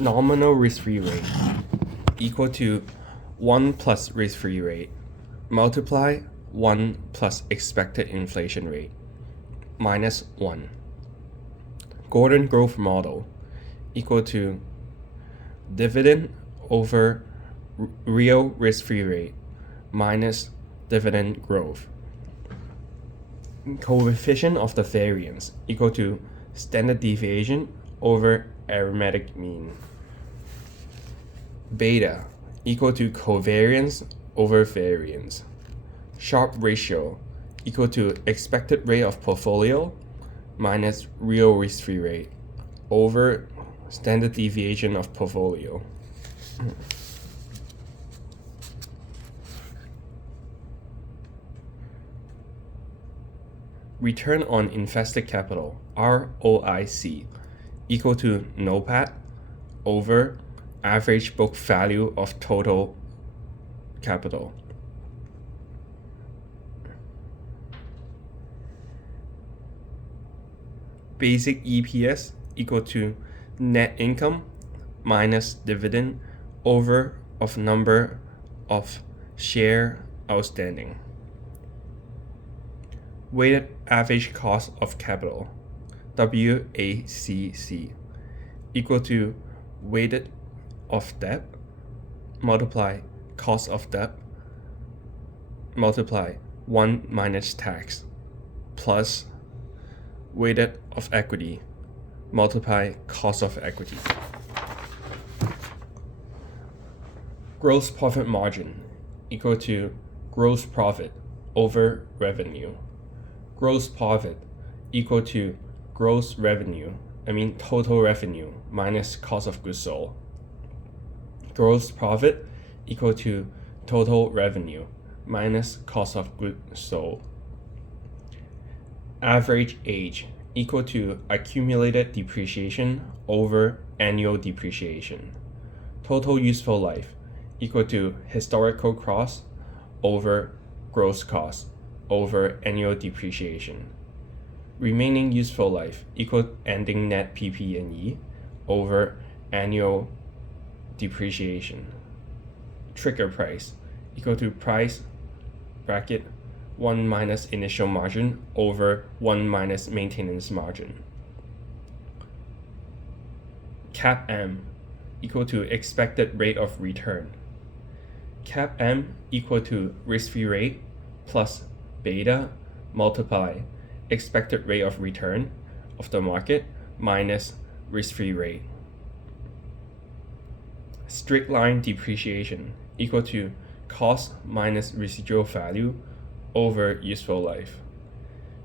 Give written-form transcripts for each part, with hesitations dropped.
Nominal risk-free rate equal to 1 plus risk-free rate multiply 1 plus expected inflation rate minus 1. Gordon growth model equal to dividend over real risk-free rate minus dividend growth. Coefficient of the variance equal to standard deviation over arithmetic mean. Beta equal to covariance over variance. Sharpe ratio equal to expected rate of portfolio minus real risk-free rate over standard deviation of portfolio. Return on invested capital, ROIC, equal to NOPAT over average book value of total capital. Basic EPS equal to net income minus dividend over of number of share outstanding. Weighted average cost of capital, WACC, equal to weighted of debt multiply cost of debt multiply 1 minus tax plus weighted of equity multiply cost of equity. Gross profit margin equal to gross profit over revenue. Gross profit equal to gross revenue, total revenue minus cost of goods sold. Gross profit equal to total revenue minus cost of goods sold. Average age equal to accumulated depreciation over annual depreciation. Total useful life equal to historical cost over gross cost over annual depreciation. Remaining useful life equal ending net PP&E over annual depreciation. Trigger price equal to price bracket 1 minus initial margin over 1 minus maintenance margin. CAPM equal to expected rate of return. CAPM equal to risk-free rate plus beta multiply expected rate of return of the market minus risk-free rate. Straight line depreciation equal to cost minus residual value over useful life.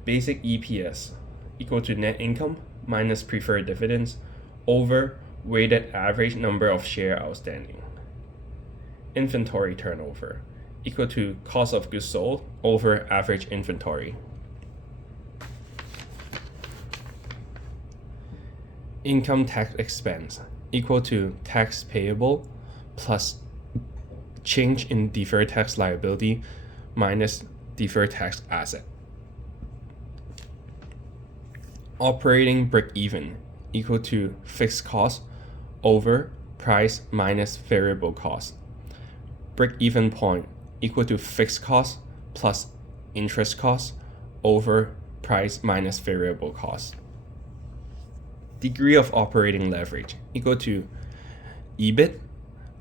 Basic EPS equal to net income minus preferred dividends over weighted average number of share outstanding. Inventory turnover equal to cost of goods sold over average inventory. Income tax expense equal to tax payable plus change in deferred tax liability minus deferred tax asset. Operating break-even equal to fixed cost over price minus variable cost. Break-even point equal to fixed cost plus interest cost over price minus variable cost. Degree of operating leverage equal to EBIT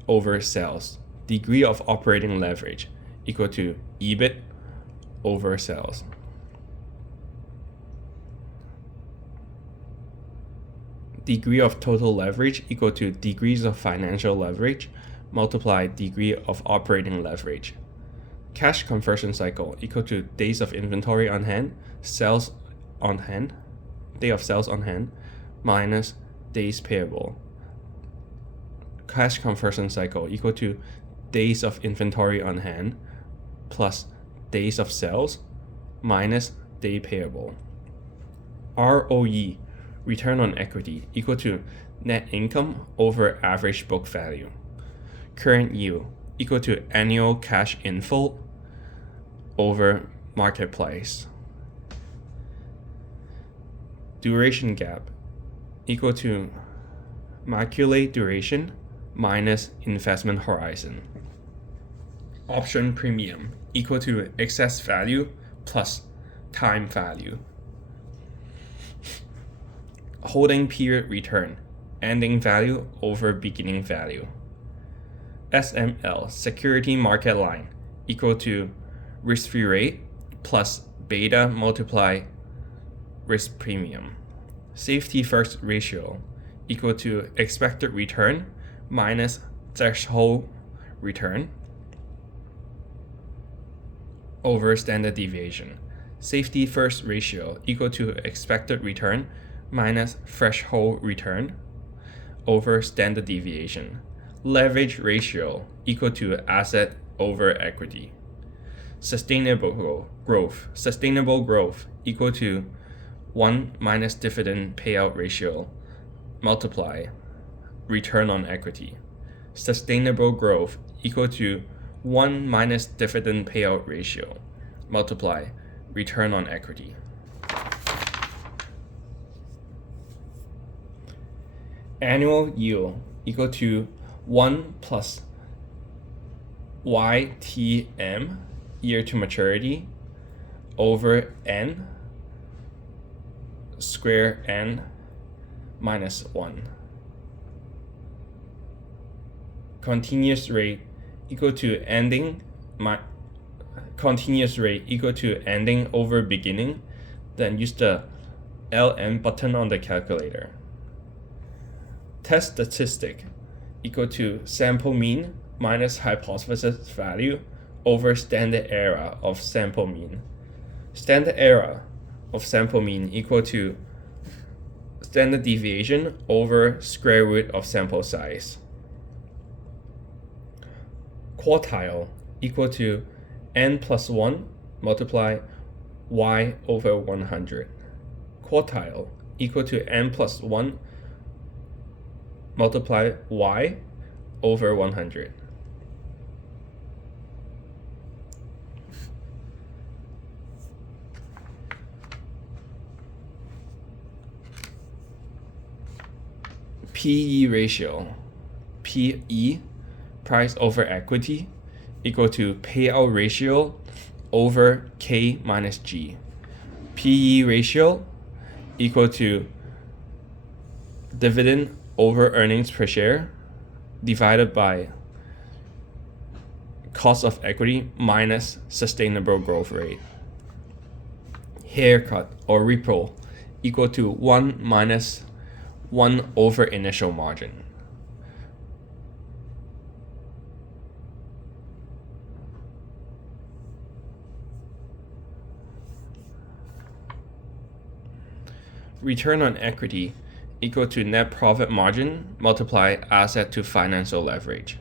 over sales. Degree of operating leverage equal to EBIT over sales. Degree of total leverage equal to degrees of financial leverage multiply degree of operating leverage. Cash conversion cycle equal to days of inventory on hand, sales on hand, day of sales on hand, minus days payable. Cash conversion cycle equal to days of inventory on hand plus days of sales minus day payable. ROE, return on equity, equal to net income over average book value. Current yield equal to annual cash inflow over market price. Duration gap equal to Maculae duration minus investment horizon. Option premium equal to excess value plus time value. Holding period return, ending value over beginning value. SML, security market line, equal to risk-free rate plus beta multiply risk premium. Safety first ratio equal to expected return minus threshold return over standard deviation. Safety first ratio equal to expected return minus threshold return over standard deviation. Leverage ratio equal to asset over equity. Sustainable growth equal to 1 minus dividend payout ratio multiply return on equity. Sustainable growth equal to 1 minus dividend payout ratio multiply return on equity. Annual yield equal to 1 plus YTM, year to maturity, over N square N minus 1. Continuous rate equal to ending over beginning, then use the LN button on the calculator. Test statistic equal to sample mean minus hypothesis value over standard error of sample mean. Standard error of sample mean equal to standard deviation over square root of sample size. Quartile equal to n plus 1 multiply y over 100. Quartile equal to n plus 1 multiply y over 100. PE ratio, PE, price over equity, equal to payout ratio over K minus G. PE ratio equal to dividend over earnings per share divided by cost of equity minus sustainable growth rate. Haircut or repo equal to 1 minus 1 over initial margin. Return on equity equal to net profit margin multiply asset to financial leverage.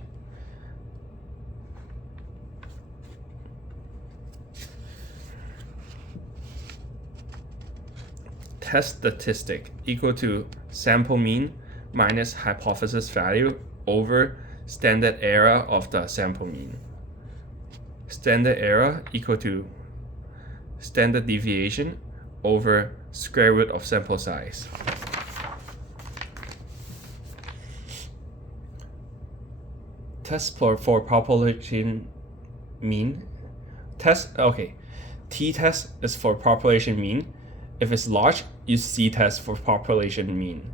Test statistic equal to sample mean minus hypothesis value over standard error of the sample mean. Standard error equal to standard deviation over square root of sample size. Test for population mean. T-test is for population mean. If it's large, use C-test for population mean.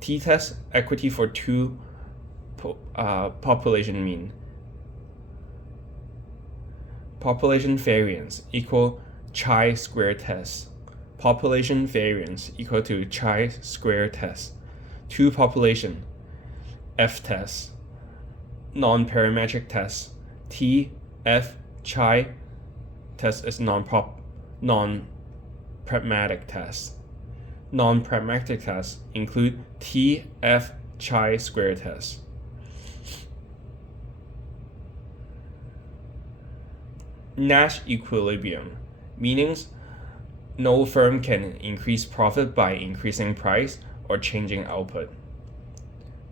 T-test equity for 2 population mean. Population variance equal chi-square test. Population variance equal to chi-square test. 2 population, F-test. Non-parametric test. T, F, chi test is non-pragmatic test. Non-pragmatic tests include T, F, chi-square test. Nash equilibrium, meanings no firm can increase profit by increasing price or changing output.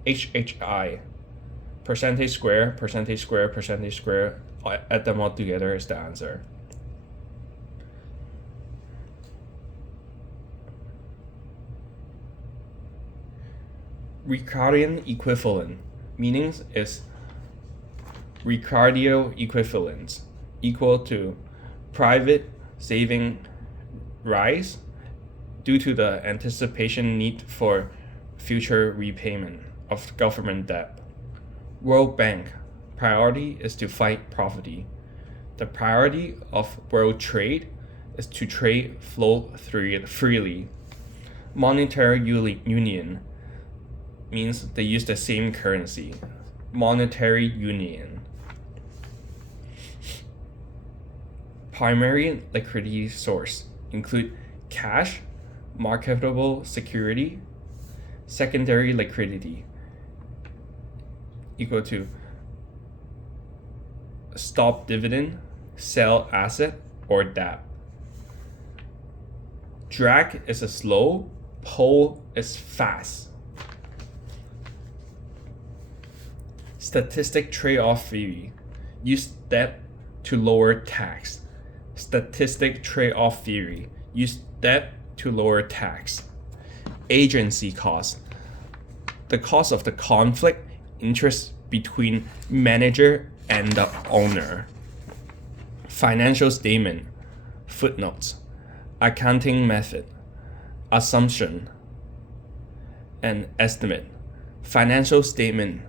HHI, percentage square, add them all together is the answer. Ricardian equivalent meaning is Ricardio equivalence equal to private saving rise due to the anticipation need for future repayment of government debt. World Bank priority is to fight poverty. The priority of world trade is to trade flow freely. Monetary union means they use the same currency. Monetary union. Primary liquidity source include cash, marketable security. Secondary liquidity equal to stop dividend, sell asset, or debt. Drag is a slow, pull is fast. Statistic trade-off theory. Use debt to lower tax. Statistic trade-off theory. Use debt to lower tax. Agency cost. The cost of the conflict interest between manager and the owner. Financial statement. Footnotes. Accounting method. Assumption and estimate. Financial statement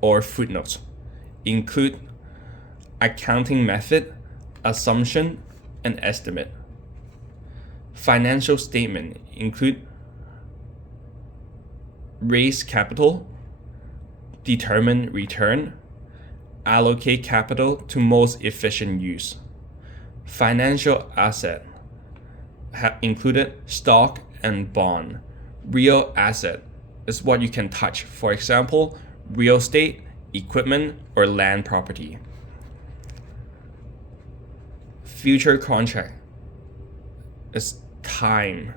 or footnotes include accounting method, assumption, and estimate. Financial statement include raise capital, determine return, allocate capital to most efficient use. Financial asset included stock and bond. Real asset is what you can touch. For example, real estate, equipment, or land property. Future contract is time.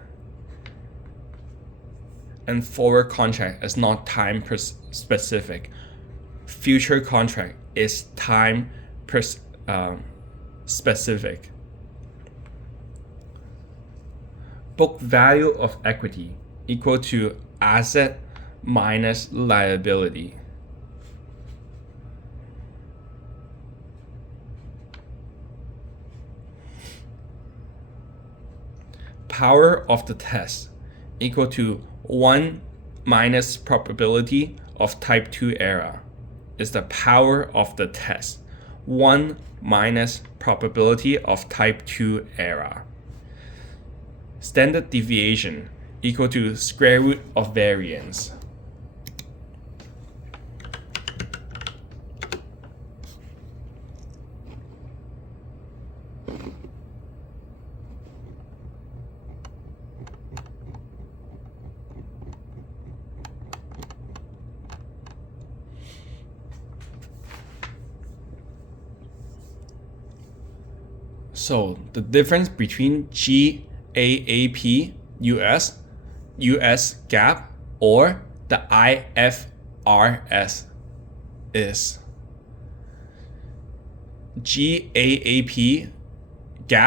And forward contract is not time specific. Future contract is time specific. Book value of equity equal to asset minus liability. Power of the test equal to 1 minus probability of type 2 error is the power of the test. 1 minus probability of type 2 error. Standard deviation equal to square root of variance. So the difference between GAAP US, US GAAP, or the IFRS is GAAP